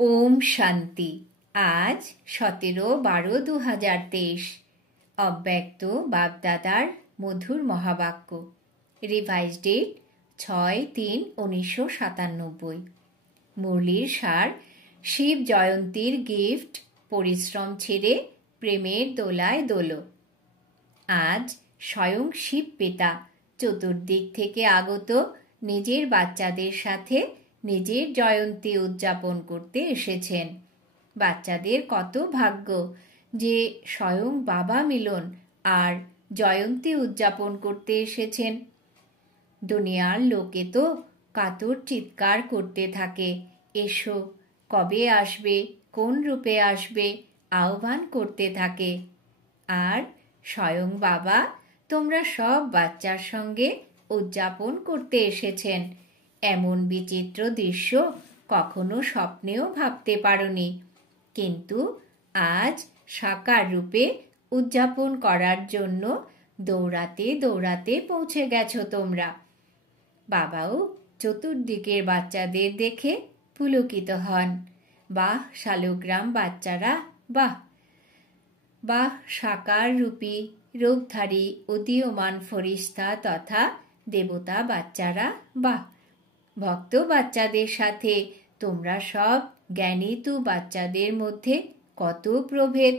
ओम शांति। आज 17/12/2023 अव्यक्त बापदादार मधुर महावाक्य। Revise date 6/3/1997। मुरलीर सार शिव जयंतीर गिफ्ट परिश्रम छेड़े प्रेमेर दोलाय दोलो। आज स्वयं शिव पिता चतुर्दिक थेके आगत निजेर बाच्चादेर साथे নিজের জয়ন্তী উদযাপন করতে এসেছেন। বাচ্চাদের কত ভাগ্য যে স্বয়ং বাবা মিলন আর জয়ন্তী উদযাপন করতে এসেছেন। দুনিয়ার লোকে তো কাতর চিৎকার করতে থাকে, এসো, কবে আসবে, কোন রূপে আসবে, আহ্বান করতে থাকে। আর স্বয়ং বাবা তোমরা সব বাচ্চার সঙ্গে উদযাপন করতে এসেছেন। এমন বিচিত্র দৃশ্য কখনো স্বপ্নেও ভাবতে পারোনি, কিন্তু আজ সাকার রূপে উদযাপন করার জন্য দৌড়াতে দৌড়াতে পৌঁছে গেছো তোমরা। বাবাও চতুর্দিকের বাচ্চাদের দেখে পুলকিত হন। বাহ শালগ্রাম বাচ্চারা, বাহ বাহ সাকার রূপী রূপধারী উদীয়মান ফরিস্তা তথা দেবতা বাচ্চারা, বাহ। ভক্ত বাচ্চাদের সাথে তোমরা সব জ্ঞানীতু বাচ্চাদের মধ্যে কত প্রভেদ।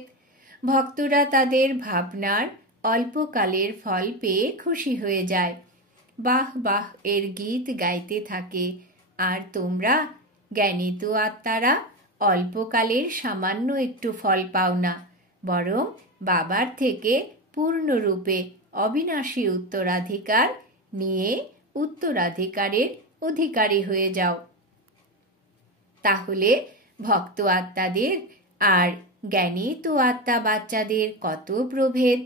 ভক্তরা তাদের ভাবনার অল্পকালের ফল পেয়ে খুশি হয়ে যায়, বাহ বাহ এর গীত গাইতে থাকে। আর তোমরা জ্ঞানীতু আত্মারা অল্পকালের সামান্য একটু ফল পাও না, বরং বাবার থেকে পূর্ণরূপে অবিনাশী উত্তরাধিকার নিয়ে উত্তরাধিকারের অধিকারী হয়ে যাও। তাহলে ভক্ত আত্মাদের আর জ্ঞানী তো আত্মা বাচ্চাদের কত প্রভেদ।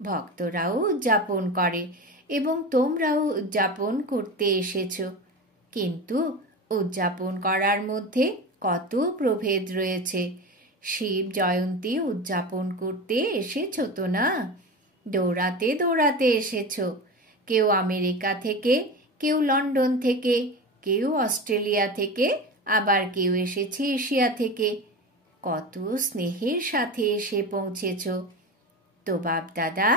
ভক্তরাও উদযাপন করে এবং তোমরাও উদযাপন করতে এসেছ, কিন্তু উদযাপন করার মধ্যে কত প্রভেদ রয়েছে। শিব জয়ন্তী উদযাপন করতে এসেছ তো না, দৌড়াতে দৌড়াতে এসেছ। কেউ আমেরিকা থেকে, কেউ লন্ডন থেকে, কেউ অস্ট্রেলিয়া থেকে, আবার কেউ এসেছে এশিয়া থেকে। কত স্নেহের সাথে এসে পৌঁছেছ। তো বাপদাদা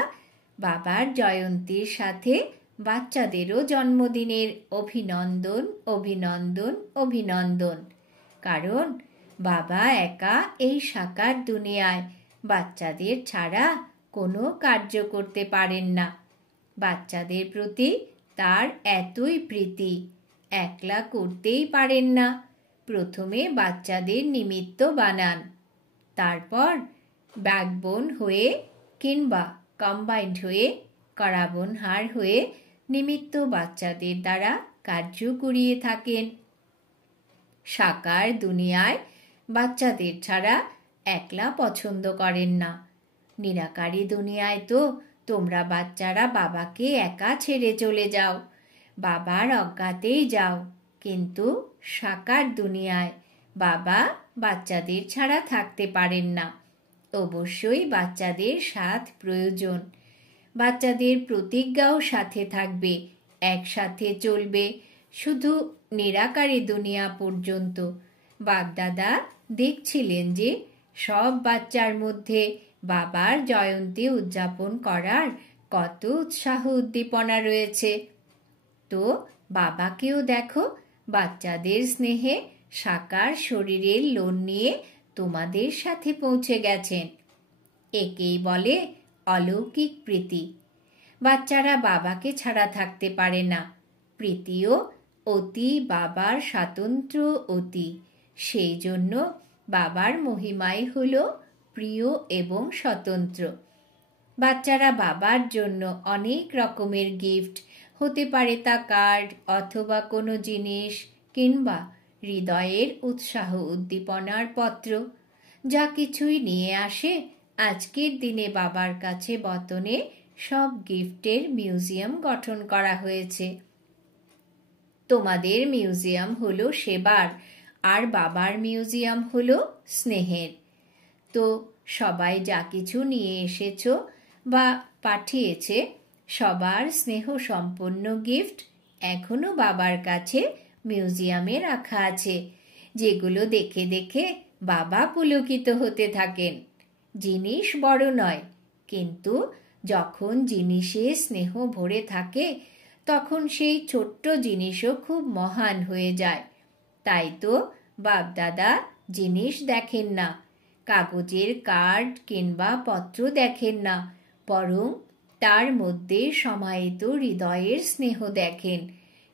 বাবার জয়ন্তীর সাথে বাচ্চাদেরও জন্মদিনের অভিনন্দন অভিনন্দন অভিনন্দন। কারণ বাবা একা এই সাকার দুনিয়ায় বাচ্চাদের ছাড়া কোনো কার্য করতে পারেন না। বাচ্চাদের প্রতি তার এতই প্রীতি, একলা করতেই পারেন না। প্রথমে বাচ্চাদের নিমিত্ত বানান, তারপর ব্যাকবোন হয়ে কিংবা কম্বাইন্ড হয়ে করাবনহার হয়ে নিমিত্ত বাচ্চাদের দ্বারা কার্য করিয়ে থাকেন। সাকার দুনিয়ায় বাচ্চাদের ছাড়া একলা পছন্দ করেন না। নিরাকারী দুনিয়ায় তো তোমরা বাচ্চারা বাবাকে একা ছেড়ে চলে যাও, বাবার অজ্ঞাতেই যাও, কিন্তু সাকার দুনিয়ায় বাবা বাচ্চাদের ছাড়া থাকতে পারেন না। অবশ্যই বাচ্চাদের সাথ প্রয়োজন। বাচ্চাদের প্রতিজ্ঞাও সাথে থাকবে, একসাথে চলবে, শুধু নিরাকারী দুনিয়া পর্যন্ত। বাপদাদা দেখছিলেন যে সব বাচ্চার মধ্যে বাবার জয়ন্তী উদযাপন করার কত উৎসাহ উদ্দীপনা রয়েছে। তো বাবাকেও দেখো বাচ্চাদের স্নেহে সাকার শরীরের লোন নিয়ে তোমাদের সাথে পৌঁছে গেছেন। একেই বলে অলৌকিক প্রীতি। বাচ্চারা বাবাকে ছাড়া থাকতে পারে না। প্রীতিও অতি বাবার স্বাতন্ত্র্য অতি, সেই জন্য বাবার মহিমাই হলো প্রিয় এবং স্বতন্ত্র। বাচ্চারা বাবার জন্য অনেক রকমের গিফট, হতে পারে তা কার্ড অথবা কোনো জিনিস কিংবা হৃদয়ের উৎসাহ উদ্দীপনার পত্র, যা কিছুই নিয়ে আসে। আজকের দিনে বাবার কাছে বতনে সব গিফটের মিউজিয়াম গঠন করা হয়েছে। তোমাদের মিউজিয়াম হলো সেবার, আর বাবার মিউজিয়াম হলো স্নেহের। তো সবাই যা কিছু নিয়ে এসেছো বা পাঠিয়েছে, সবার স্নেহ সম্পন্ন গিফট এখনো বাবার কাছে মিউজিয়ামে রাখা আছে। যেগুলো দেখে দেখে বাবা পুলকিত হতে থাকেন। জিনিস বড় নয়, কিন্তু যখন জিনিসে স্নেহ ভরে থাকে তখন সেই ছোট্ট জিনিসও খুব মহান হয়ে যায়। তাই তো বাপদাদা জিনিস দেখেন না, কাগজের কার্ড কিংবা পত্র দেখেন না, বরং তার মধ্যে সমাহিত হৃদয়ের স্নেহ দেখেন।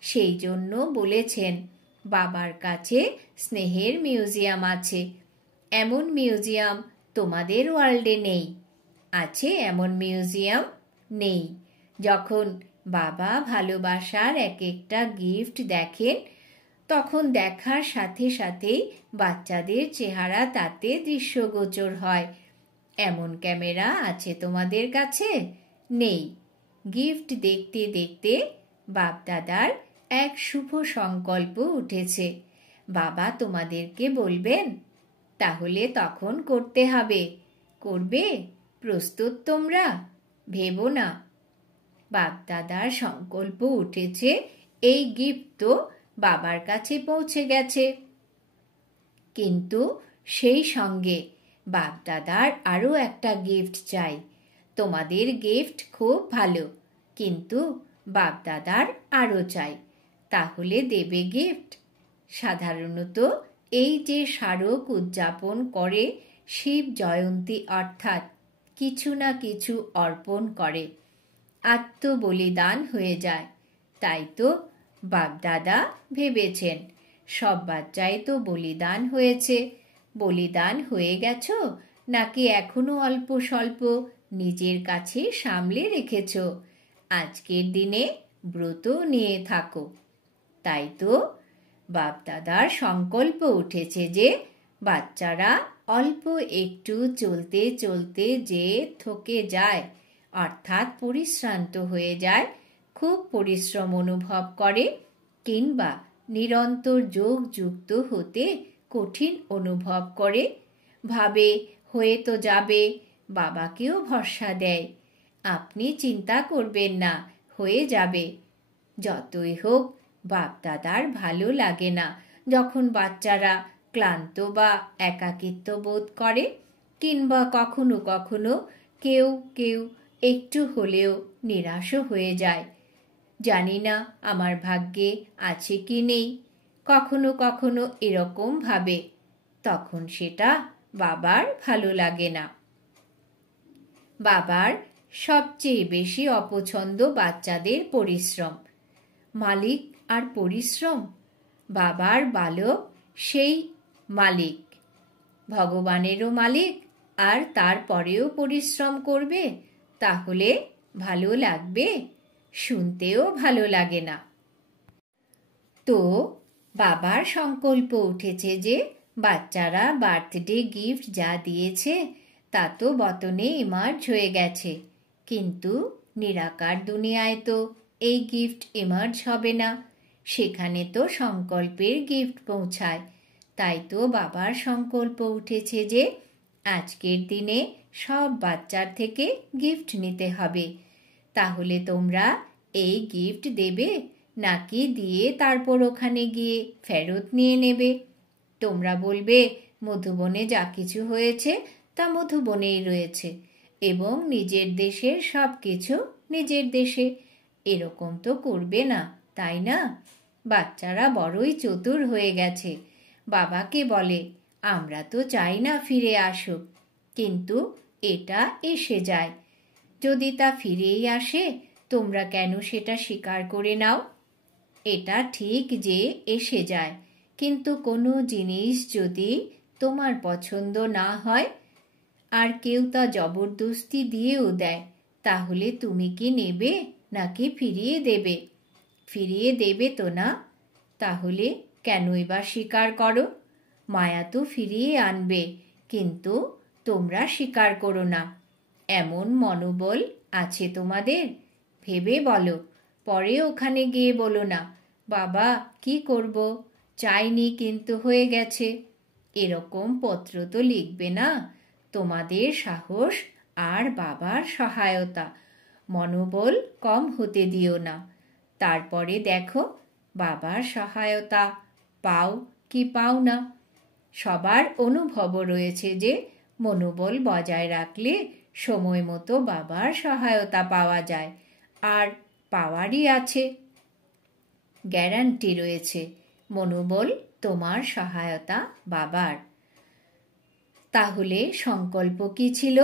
সেই জন্য বলেছেন বাবার কাছে স্নেহের মিউজিয়াম আছে। এমন মিউজিয়াম তোমাদের ওয়ার্ল্ডে নেই। আছে এমন মিউজিয়াম? নেই। যখন বাবা ভালোবাসার এক একটা গিফট দেখেন তখন দেখার সাথে সাথেই বাচ্চাদের চেহারা তাতে দৃশ্যগোচর হয়। এমন ক্যামেরা আছে তোমাদের কাছে? নেই। গিফট দেখতে দেখতে বাপদাদার এক শুভ সংকল্প উঠেছে। বাবা তোমাদেরকে বলবেন, তাহলে তখন করতে হবে। করবে? প্রস্তুত তোমরা? ভেবো না। বাপদাদার সংকল্প উঠেছে, এই গিফট তো বাবার কাছে পৌঁছে গেছে, কিন্তু সেই সঙ্গে বাপদাদার আরও একটা গিফট চাই। তোমাদের গিফট খুব ভালো, কিন্তু বাপদাদার আরও চাই। তাহলে দেবে গিফট? সাধারণত এই যে স্মারক উদযাপন করে শিব জয়ন্তী, অর্থাৎ কিছু না কিছু অর্পণ করে, আত্মবলিদান হয়ে যায়। তাই তো বাপদাদা ভেবেছেন সব বাচ্চাই তো বলিদান হয়েছে। বলিদান হয়ে গেছো, নাকি এখনো অল্প স্বল্প নিজের কাছে সামলে রেখেছ? আজকের দিনে ব্রত নিয়ে থাকো। তাই তো বাপদাদার সংকল্প উঠেছে যে বাচ্চারা অল্প একটু চলতে চলতে যে থকে যায়, অর্থাৎ পরিশ্রান্ত হয়ে যায়, খুব পরিশ্রম অনুভব করে, কিংবা নিরন্তর যোগযুক্ত হতে কঠিন অনুভব করে, ভাবে হয়ে তো যাবে, বাবাকেও ভরসা দেয়, আপনি চিন্তা করবেন না, হয়ে যাবে। যতই হোক বাপদাদার ভালো লাগে না যখন বাচ্চারা ক্লান্ত বা একাকিত্ব বোধ করে, কিংবা কখনো কখনো কেউ কেউ একটু হলেও নিরাশও হয়ে যায়। জানি না আমার ভাগ্যে আছে কি নেই, কখনো কখনো এরকম ভাবে। তখন সেটা বাবার ভালো লাগে না। বাবার সবচেয়ে বেশি অপছন্দ বাচ্চাদের পরিশ্রম। মালিক আর পরিশ্রম? বাবার বালক সেই মালিক, ভগবানেরও মালিক, আর তারপরেও পরিশ্রম করবে, তাহলে ভালো লাগবে? শুনতেও ভালো লাগে না। তো বাবার সংকল্প উঠেছে যে বাচ্চারা বার্থডে গিফট যা দিয়েছে তা তো বতনে ইমার্জ হয়ে গেছে, কিন্তু নিরাকার দুনিয়ায় তো এই গিফট ইমার্জ হবে না, সেখানে তো সংকল্পের গিফট পৌঁছায়। তাই তো বাবার সংকল্প উঠেছে যে আজকের দিনে সব বাচ্চার থেকে গিফট নিতে হবে। তাহলে তোমরা এই গিফট দেবে, নাকি দিয়ে তারপর ওখানে গিয়ে ফেরত নিয়ে নেবে? তোমরা বলবে মধুবনে যা কিছু হয়েছে তা মধুবনেই রয়েছে, এবং নিজের দেশের সব কিছু নিজের দেশে। এরকম তো করবে না, তাই না? বাচ্চারা বড়ই চতুর হয়ে গেছে। বাবাকে বলে, আমরা তো চাই না ফিরে আসুক, কিন্তু এটা এসে যায়। যদি তা ফিরেই আসে, তোমরা কেন সেটা স্বীকার করে নাও? এটা ঠিক যে এসে যায়, কিন্তু কোনো জিনিস যদি তোমার পছন্দ না হয় আর কেউ তা জবরদস্তি দিয়েও দেয়, তাহলে তুমি কি নেবে নাকি ফিরিয়ে দেবে? ফিরিয়ে দেবে তো না? তাহলে কেনই বা স্বীকার করো? মায়া তো ফিরিয়ে আনবে, কিন্তু তোমরা স্বীকার করো না। এমন মনোবল আছে তোমাদের? ভেবে বলো, পরে ওখানে গিয়ে বলো না, বাবা কি করব, চাইনি কিন্তু হয়ে গেছে। এরকম পত্র তো লিখবে না। তোমাদের সাহস আর বাবার সহায়তা, মনোবল কম হতে দিও না। তারপরে দেখো বাবার সহায়তা পাও কি পাও না। সবার অনুভবও রয়েছে যে মনোবল বজায় রাখলে সময় মতো বাবার সহায়তা পাওয়া যায়, আর পাওয়ারই আছে। গ্যারান্টি রয়েছে মনোবল তোমার, সহায়তা বাবার। তাহলে সংকল্প কি ছিল?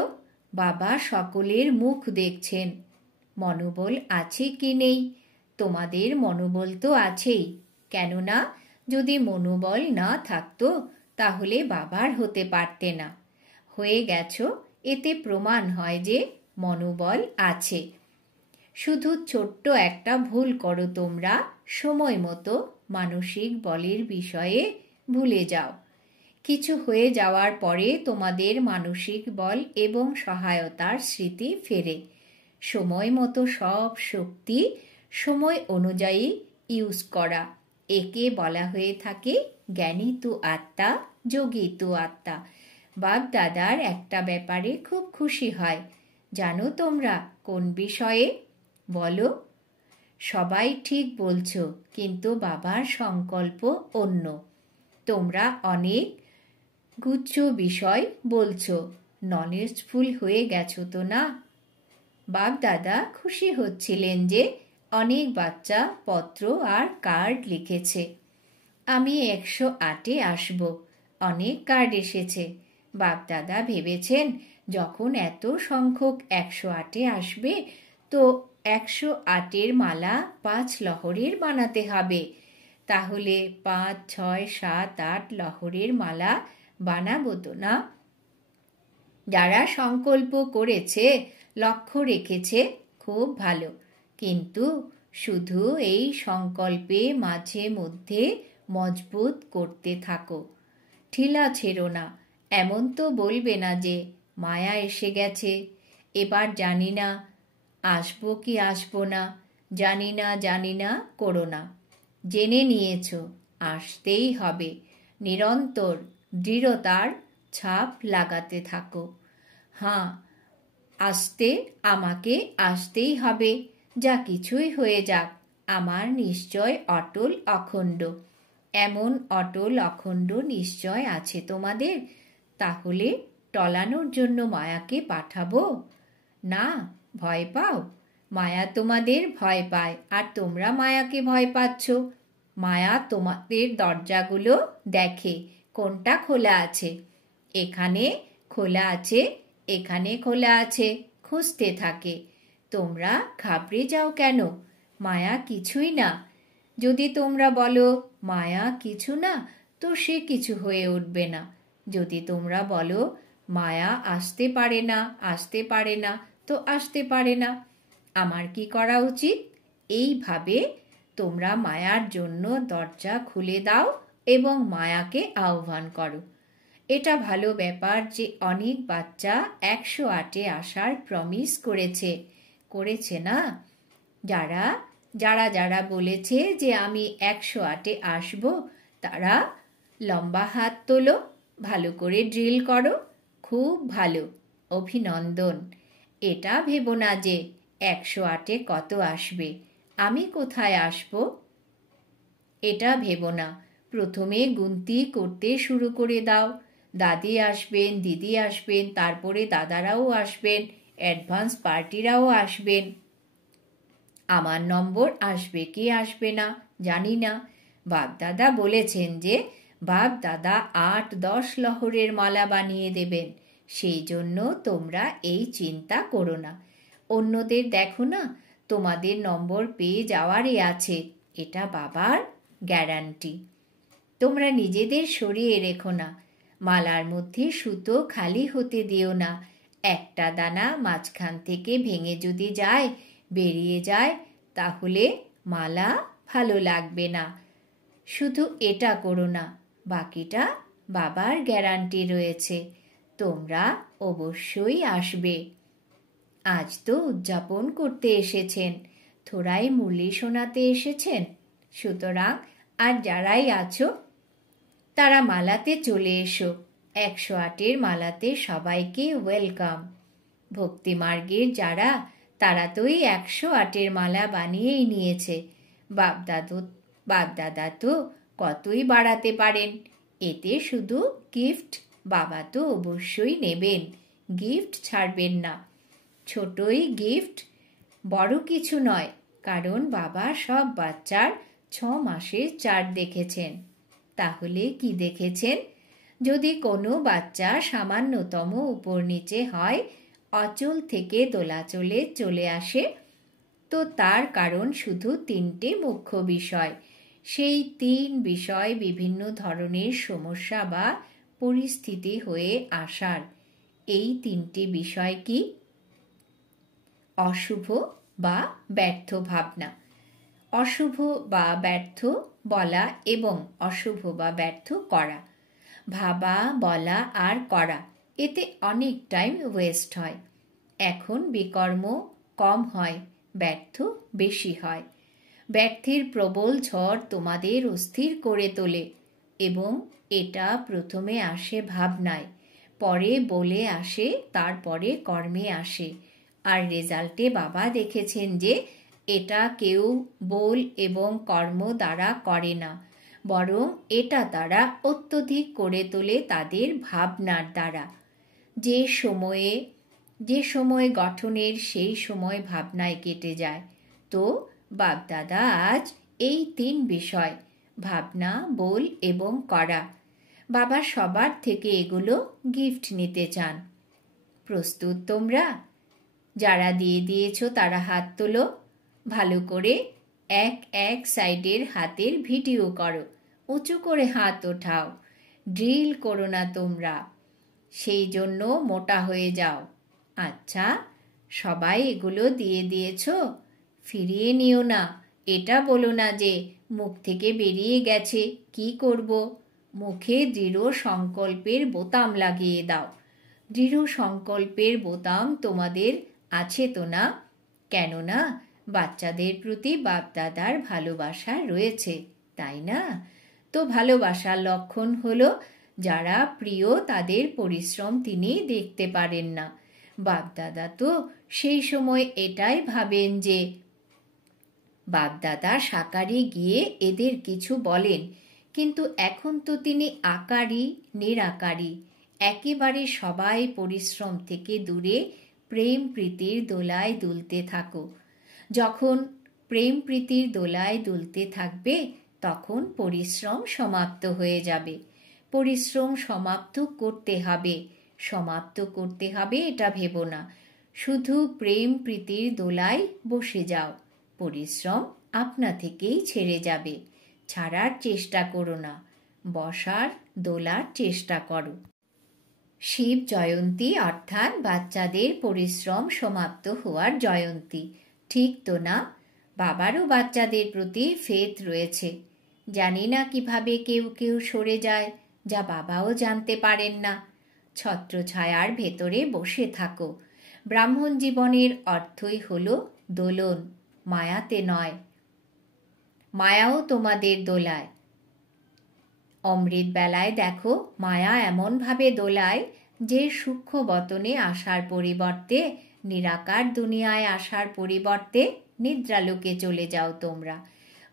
বাবা সকলের মুখ দেখছেন, মনোবল আছে কি নেই। তোমাদের মনোবল তো আছেই, কেননা যদি মনোবল না থাকতো তাহলে বাবার হতে পারতে না। হয়ে গেছো, এতে প্রমাণ হয় যে মনোবল আছে। শুধু ছোট্ট একটা ভুল করো তোমরা, সময় মতো মানসিক বলের বিষয়ে ভুলে যাও। কিছু হয়ে যাওয়ার পরে তোমাদের মানসিক বল এবং সহায়তার স্মৃতি ফেরে। সময় মতো সব শক্তি সময় অনুযায়ী ইউজ করা, একে বলা হয়ে থাকে জ্ঞানী তু আত্মা, যোগী তু আত্মা। বাপ দাদার একটা ব্যাপারে খুব খুশি হয়, জানো তোমরা কোন বিষয়ে? বলো। সবাই ঠিক বলছো, কিন্তু বাবার সংকল্প অন্য। তোমরা অনেক গুচ্ছ বিষয় বলছো, নলেজফুল হয়ে গেছো তো না? বাপ দাদা খুশি হচ্ছিলেন যে অনেক বাচ্চা পত্র আর কার্ড লিখেছে। আমি 108-এ আসব। অনেক কার্ড এসেছে। বাপ দাদা ভেবেছেন যখন এত সংখ্যক 108-এ আসবে তো 108-এর মালা 5 লহরের বানাতে হবে। তাহলে 5, 6, 7, 8 লহরের মালা বানাবো তো না? যারা সংকল্প করেছে, লক্ষ্য রেখেছে, খুব ভালো। কিন্তু শুধু এই সংকল্পে মাঝে মধ্যে মজবুত করতে থাকো, ঢিলা ছেড়ো না। এমন তো বলবে না যে মায়া এসে গেছে, এবার জানি না আসবো কি আসবো না, জানি না করো না। জেনে নিয়েছ, আসতেই হবে। নিরন্তর দৃঢ়তার ছাপ লাগাতে থাকো। হ্যাঁ, আমাকে আসতেই হবে, যা কিছুই হয়ে যাক। আমার নিশ্চয় অটল অখণ্ড। এমন অটল অখণ্ড নিশ্চয় আছে তোমাদের। তাহলে টলানোর জন্য মায়াকে পাঠাবো না? ভয় পাও? মায়া তোমাদের ভয় পায়, আর তোমরা মায়াকে ভয় পাচ্ছ। মায়া তোমাদের দরজাগুলো দেখে, কোনটা খোলা আছে। এখানে খোলা আছে, এখানে খোলা আছে, খুঁজতে থাকে। তোমরা ঘাবড়ে যাও কেন? মায়া কিছুই না। যদি তোমরা বলো মায়া কিছু না, তো সে কিছু হয়ে উঠবে না। যদি তোমরা বলো মায়া আসতে পারে না, তো আসতে পারে না। আমার কি করা উচিত? এইভাবে তোমরা মায়ার জন্য দরজা খুলে দাও এবং মায়াকে আহ্বান করো। এটা ভালো ব্যাপার যে অনেক বাচ্চা 108-এ আসার প্রমিস করেছে না? যারা বলেছে যে আমি 108-এ আসব, তারা লম্বা হাত তোলো, ভালো করে ড্রিল করো। খুব ভালো, অভিনন্দন। এটা ভেবো না যে 108-এ কত আসবে, আমি কোথায় আসব, এটা ভেবো না। প্রথমে গুনতি করতে শুরু করে দাও। দাদি আসবেন, দিদি আসবেন, তারপরে দাদারাও আসবেন, অ্যাডভান্স পার্টিরাও আসবেন। আমার নম্বর আসবে কি আসবে না জানি না। বাপ দাদা বলেছেন যে বাপ দাদা 8-10 লহরের মালা বানিয়ে দেবেন। সেই জন্য তোমরা এই চিন্তা করো না। অন্যদের দেখো না, তোমাদের নম্বর পেয়ে যাওয়ারই আছে, এটা বাবার গ্যারান্টি। তোমরা নিজেদের সরিয়ে রেখো না। মালার মধ্যে সুতো খালি হতে দিও না। একটা দানা মাঝখান থেকে ভেঙে যদি বেরিয়ে যায়, তাহলে মালা ভালো লাগবে না। শুধু এটা করো না, বাকিটা বাবার গ্যারান্টি রয়েছে। তোমরা অবশ্যই আসবে। আজ তো উদযাপন করতে এসেছেন, থোড়াই মুরলি শোনাতে এসেছেন। সুতরাং আর যারাই আছো তারা মালাতে চলে এসো। 108-এর মালাতে সবাইকে ওয়েলকাম। ভক্তিমার্গের যারা, তারা তো এই 108-এর মালা বানিয়েই নিয়েছে। বাপদাদা তো কতই বাড়াতে পারেন, এতে শুধু গিফট, বাবা তো অবশ্যই নেবেন, গিফট ছাড়বেন না। ছোটই গিফট, বড় কিছু নয়, কারণ বাবা সব বাচ্চার 6 মাসের চার্ট দেখেছেন। তাহলে কি দেখেছেন? যদি কোনো বাচ্চা সামান্যতম উপর নিচে হয়, অচল থেকে দোলাচলে চলে আসে, তো তার কারণ শুধু 3টে মুখ্য বিষয়। সেই 3 বিষয় বিভিন্ন ধরনের সমস্যা বা পরিস্থিতি হয়ে আসার। এই 3টি বিষয় কি? অশুভ বা ব্যর্থ ভাবনা। অশুভ বা ব্যর্থ বলা এবং অশুভ বা ব্যর্থ করা। ভাবা, বলা আর করা, এতে অনেক টাইম ওয়েস্ট হয়। এখন বিকর্ম কম হয়, ব্যর্থ বেশি হয়। ব্যর্থের প্রবল ঝড় তোমাদের অস্থির করে তোলে এবং এটা প্রথমে আসে ভাবনায়, পরে বলে আসে, তারপরে কর্মে আসে। আর রেজাল্টে বাবা দেখেছেন যে এটা কেউ বল এবং কর্ম দ্বারা করে না, বরং এটা তারা অত্যধিক করে তোলে তাদের ভাবনার দ্বারা। যে সময় গঠনের সেই সময় ভাবনায় কেটে যায়। তো বাপদাদা আজ এই 3 বিষয়, ভাবনা, বল এবং করা, বাবা সবার থেকে এগুলো গিফট নিতে চান। প্রস্তুত তোমরা? যারা দিয়ে দিয়েছো তারা হাত তোলো। ভালো করে এক সাইডের হাতের ভিডিও করো, উঁচু করে হাত ওঠাও। ড্রিল করো না তোমরা, সেই জন্য মোটা হয়ে যাও। আচ্ছা, সবাই এগুলো দিয়ে দিয়েছো? ফিরিয়ে নিও না। এটা বলো না যে মুখ থেকে বেরিয়ে গেছে, কি করব? মুখে দৃঢ় সংকল্পের বোতাম লাগিয়ে দাও। দৃঢ় সংকল্পের বোতাম তোমাদের আছে তো না? কেননা বাচ্চাদের প্রতি বাপদাদার ভালোবাসা রয়েছে, তাই না? তো ভালোবাসার লক্ষণ হলো যারা প্রিয় তাদের পরিশ্রম তিনি দেখতে পারেন না। বাপদাদা তো সেই সময় এটাই ভাবেন যে বাপদাদা সাকারে গিয়ে এদের কিছু বলেন, কিন্তু এখন তো তিনি আকারী, নিরাকারী, একেবারে সবাই পরিশ্রম থেকে দূরে প্রেম প্রীতির দোলায় দুলতে থাকো। যখন প্রেম প্রীতির দোলায় দুলতে থাকবে, তখন পরিশ্রম সমাপ্ত হয়ে যাবে। পরিশ্রম সমাপ্ত করতে হবে এটা ভেবো না। শুধু প্রেম প্রীতির দোলায় বসে যাও, পরিশ্রম আপনা থেকেই ছেড়ে যাবে। ছাড়ার চেষ্টা করো না, বসার দোলার চেষ্টা করো। শিব জয়ন্তী অর্থাৎ বাচ্চাদের পরিশ্রম সমাপ্ত হওয়ার জয়ন্তী, ঠিক তো না? বাবারও বাচ্চাদের প্রতি ফেথ রয়েছে। জানি না কিভাবে কেউ কেউ সরে যায়, যা বাবাও জানতে পারেন না। ছত্রছায়ার ভেতরে বসে থাকো। ব্রাহ্মণ জীবনের অর্থই হলো দোলন, মায়াতে নয়। মায়াও তোমাদের দোলায়। অমৃত বেলায় দেখো, মায়া এমনভাবে দোলায় যে সূক্ষ্ম বতনে আসার পরিবর্তে, নিরাকার দুনিয়ায় আসার পরিবর্তে নিদ্রালোকে চলে যাও তোমরা।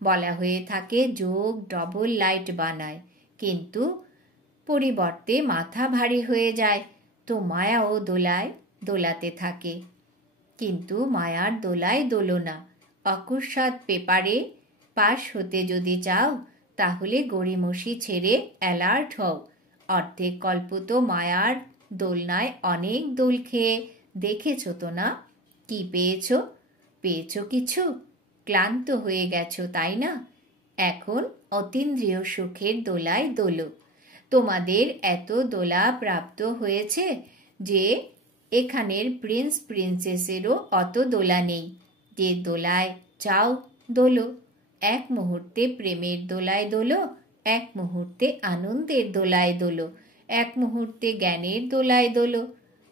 বলা হয়ে থাকে যোগ ডবল লাইট বানায়, কিন্তু পরিবর্তে মাথা ভারী হয়ে যায়। তো মায়াও দোলাতে থাকে, কিন্তু মায়ার দোলায় দোলো না। অকস্মাৎ পেপারে পাশ হতে যদি চাও, তাহলে গড়িমসি ছেড়ে অ্যালার্ট হও। অর্ধেক কল্প তো মায়ার দোলনায় অনেক দোল খেয়ে দেখেছো তো না? কি পেয়েছো কিছু? ক্লান্ত হয়ে গেছো, তাই না? এখন অতীন্দ্রিয় সুখের দোলায় দোলো। তোমাদের এত দোলা প্রাপ্ত হয়েছে যে এখানের প্রিন্স প্রিন্সেসেরও অত দোলা নেই। যে দোলায় চাও দোলো। এক মুহূর্তে প্রেমের দোলায় দোলো, এক মুহূর্তে আনন্দের দোলায় দোলো, এক মুহূর্তে জ্ঞানের দোলায় দোলো।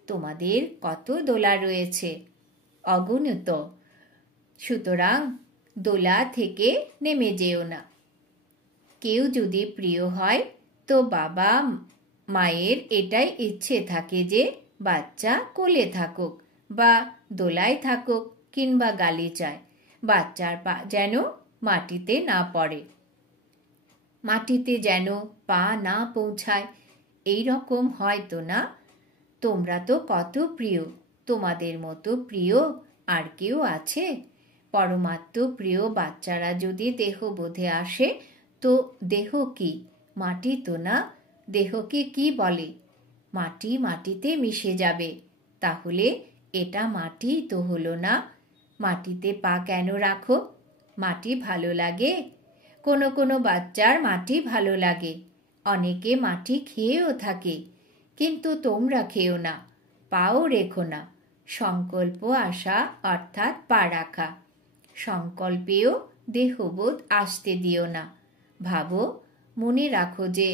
তোমাদের কত দোলা রয়েছে, অগণিত। সুতরাং দোলা থেকে নেমে যেও না। কেউ যদি প্রিয় হয়, তো বাবা মায়ের এটাই ইচ্ছে থাকে যে বাচ্চা কোলে থাকুক বা দোলায় থাকুক কিংবা গালিচায়, বাচ্চার পা যেন মাটিতে না পড়ে। মাটিতে যেন পা না পৌঁছায়, এই রকম হয়তো না? তোমরা তো কত প্রিয়, তোমাদের মতো প্রিয় আর কেউ আছে? পরমাত্ম প্রিয় বাচ্চারা যদি দেহবোধে আসে, তো দেহ কি? মাটি তো না। দেহকে কি বলে? মাটি মাটিতে মিশে যাবে। তাহলে এটা মাটি তো হলো না। মাটিতে পা কেন রাখো? মাটি ভালো লাগে? কোনো কোনো বাচ্চার মাটি ভালো লাগে, অনেকে মাটি খেয়েও থাকে। কিন্তু তোমরা খেও না, পাও রেখো না। সংকল্প আসা অর্থাৎ পা রাখা। সংকল্পেও দেহবোধ আসতে দিও না। ভাবো, মনে রাখো যে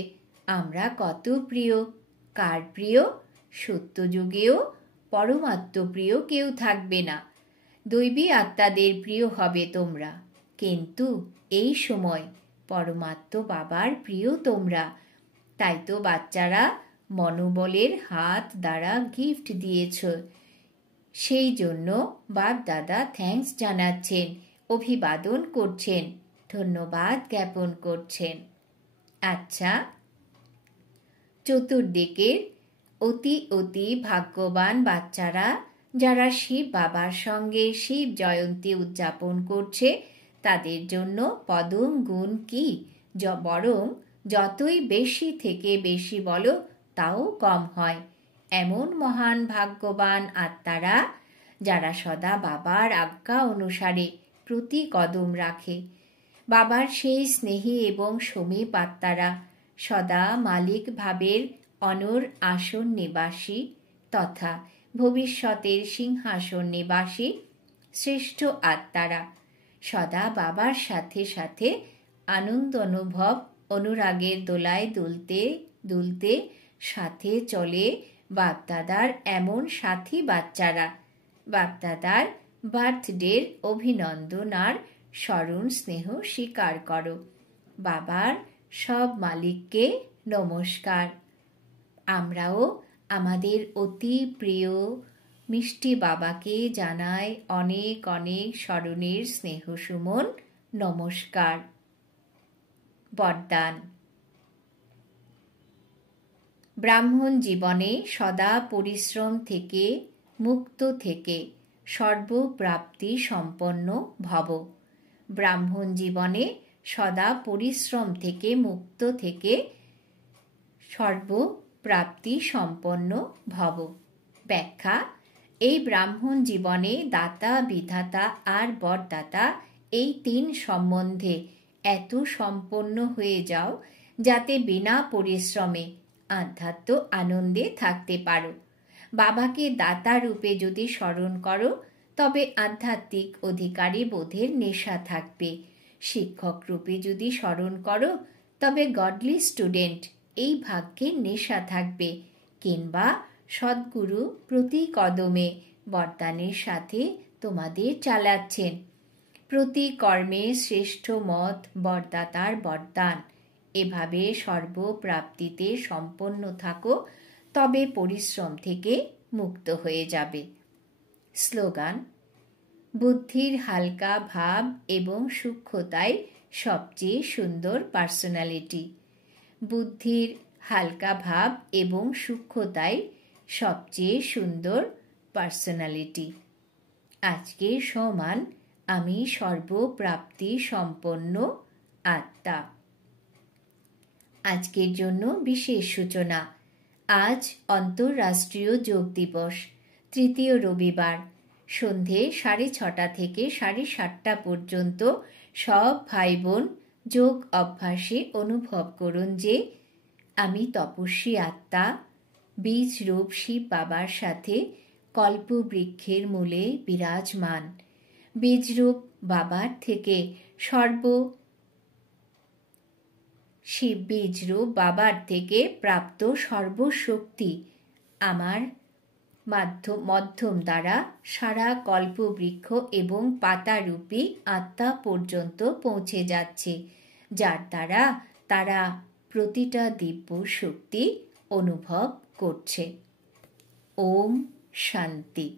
আমরা কত প্রিয়। কার প্রিয়? সত্যযুগেও পরমাত্ম প্রিয় কেউ থাকবে না। দৈবী আত্মাদের প্রিয় হবে তোমরা, কিন্তু এই সময় পরমাত্ম বাবার প্রিয় তোমরা। তাই তো বাচ্চারা মনোবলের হাত দ্বারা গিফট দিয়েছ। সেই জন্য বাপ দাদা থ্যাঙ্কস জানাচ্ছেন, অভিবাদন করছেন, ধন্যবাদ জ্ঞাপন করছেন। আচ্ছা, চতুর্দিকের অতি অতি ভাগ্যবান বাচ্চারা যারা শিব বাবার সঙ্গে শিব জয়ন্তী উদযাপন করছে, তাদের জন্য পদম গুণ কি? বরং যতই বেশি থেকে বেশি বলো, তাও কম হয়। এমন মহান ভাগ্যবান আত্মারা যারা সদা বাবার আজ্ঞা অনুসারে প্রতি কদম রাখে। বাবার সেই স্নেহী এবং সমীপ আত্মারা সদা মালিক ভাবের অনর আসন নিবাসী তথা ভবিষ্যতের সিংহাসন নিবাসী শ্রেষ্ঠ আত্মারা সদা বাবার সাথে সাথে আনন্দ অনুভব অনুরাগের দোলায় দুলতে দুলতে সাথে চলে বাপদাদার এমন সাথী বাচ্চারা। বাপদাদার বার্থডের অভিনন্দন আর স্মরণ স্নেহ স্বীকার করো। বাবার সব মালিককে নমস্কার। আমরাও আমাদের অতি প্রিয় মিষ্টি বাবাকে জানাই অনেক অনেক স্মরণের স্নেহ সুমন নমস্কার। বরদান। ব্রাহ্মণ জীবনে সদা পরিশ্রম থেকে মুক্ত থেকে সর্বপ্রাপ্তি সম্পন্ন ভব। ব্রাহ্মণ জীবনে সদা পরিশ্রম থেকে মুক্ত থেকে সর্বপ্রাপ্তি সম্পন্ন ভব। ব্যাখ্যা: এই ব্রাহ্মণ জীবনে দাতা, বিধাতা আর বরদাতা এই তিন সম্বন্ধে এত সম্পন্ন হয়ে যাও যাতে বিনা পরিশ্রমে আধ্যাত্ম আনন্দে থাকতে পারো। বাবাকে দাতা রূপে যদি স্মরণ করো, তবে আধ্যাত্মিক অধিকারী বোধের নেশা থাকবে। শিক্ষক রূপে যদি স্মরণ করো, তবে গডলি স্টুডেন্ট এই ভাগ্যের নেশা থাকবে। কিংবা সদ্গুরু প্রতি কদমে বরদানের সাথে তোমাদের চালাচ্ছেন। প্রতি কর্মে শ্রেষ্ঠ মত বরদাতার বরদান। এভাবে সর্বপ্রাপ্তিতে সম্পন্ন থাকো, তবে পরিশ্রম থেকে মুক্ত হয়ে যাবে। স্লোগান: বুদ্ধির হালকা ভাব এবং সূক্ষ্মতাই সবচেয়ে সুন্দর পার্সোনালিটি। বুদ্ধির হালকা ভাব এবং সূক্ষ্মতাই সবচেয়ে সুন্দর পার্সোনালিটি। আজকে সমান আমি সর্বপ্রাপ্তি সম্পন্ন আত্মা। আজকের জন্য বিশেষ সূচনা। আজ অন্তর্রাষ্ট্রীয় যোগ দিবস, তৃতীয় রবিবার। সন্ধে 6:30 থেকে 7:30 পর্যন্ত সব ভাই বোন যোগ অভ্যাসে অনুভব করুন যে আমি তপস্বী আত্মা, বীজ রূপ শিব বাবার সাথে কল্পবৃক্ষের মূলে বিরাজমান। বীজরূপ বাবার থেকে বীজরূপ বাবার থেকে প্রাপ্ত সর্বশক্তি আমার মধ্যম দ্বারা সারা কল্পবৃক্ষ এবং পাতারূপী আত্মা পর্যন্ত পৌঁছে যাচ্ছে, যার দ্বারা তারা প্রতিটা দিব্য শক্তি অনুভব করছে। ওম শান্তি।